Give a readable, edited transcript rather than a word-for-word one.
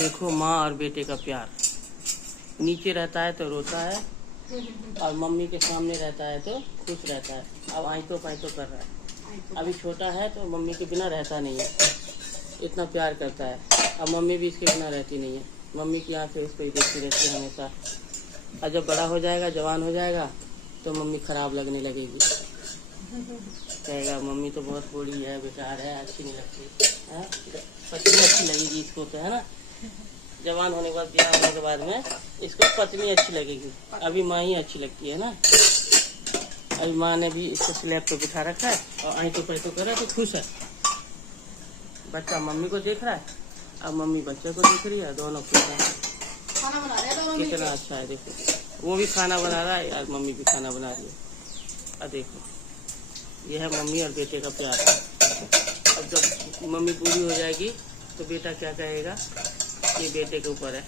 देखो माँ और बेटे का प्यार। नीचे रहता है तो रोता है और मम्मी के सामने रहता है तो खुश रहता है। अब आइतो पाइतो कर रहा है। अभी छोटा है तो मम्मी के बिना रहता नहीं है, इतना प्यार करता है। अब मम्मी भी इसके बिना रहती नहीं है, मम्मी की आंखें उसको ही देखती रहती है हमेशा। और जब बड़ा हो जाएगा, जवान हो जाएगा तो मम्मी खराब लगने लगेगी, कहेगा मम्मी तो बहुत बूढ़ी है, बेकार है, अच्छी नहीं लगती है, पत्नी अच्छी लगेगी इसको तो, है ना। जवान होने के बाद, ब्याह होने के बाद में इसको पत्नी अच्छी लगेगी। अभी माँ ही अच्छी लगती है ना। अभी माँ ने भी इसको स्लैब पे बिठा रखा है और आइतो पैतो कर रहा है तो खुश है। बच्चा मम्मी को देख रहा है, अब मम्मी बच्चे को देख रही है, दोनों खुश हैं। खाना बना रहे हैं कितना अच्छा है, देखो वो भी खाना बना रहा है और मम्मी भी खाना बना रही है। और देखो ये है मम्मी और बेटे का प्यार। अब जब मम्मी बूढ़ी हो जाएगी तो बेटा क्या कहेगा, ये बेटे के ऊपर है।